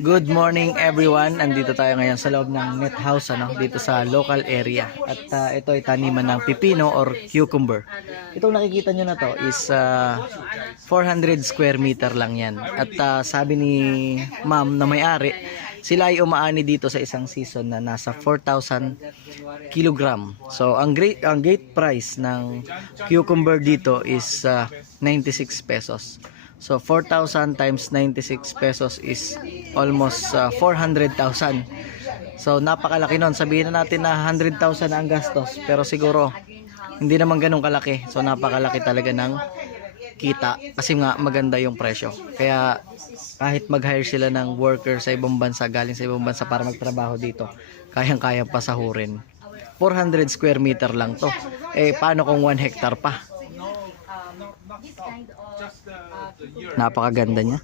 Good morning everyone. Andito tayo ngayon sa loob ng net house dito sa local area. At ito ay taniman ng pipino or cucumber. Itong nakikita nyo na to is 400 square meter lang yan. At sabi ni ma'am na may-ari, sila ay umaani dito sa isang season na nasa 4,000 kilogram. So ang gate price ng cucumber dito is 96 pesos. So 4,000 times 96 pesos is almost 400,000. So napakalaki nun. Sabihin na natin na 100,000 na ang gastos, pero siguro hindi naman ganun kalaki. So napakalaki talaga ng kita kasi nga maganda yung presyo. Kaya kahit mag-hire sila ng worker sa ibang bansa, galing sa ibang bansa para magtrabaho dito, kayang-kayang pasahurin. 400 square meter lang to. Eh paano kung 1 hectare pa? Napakaganda niya.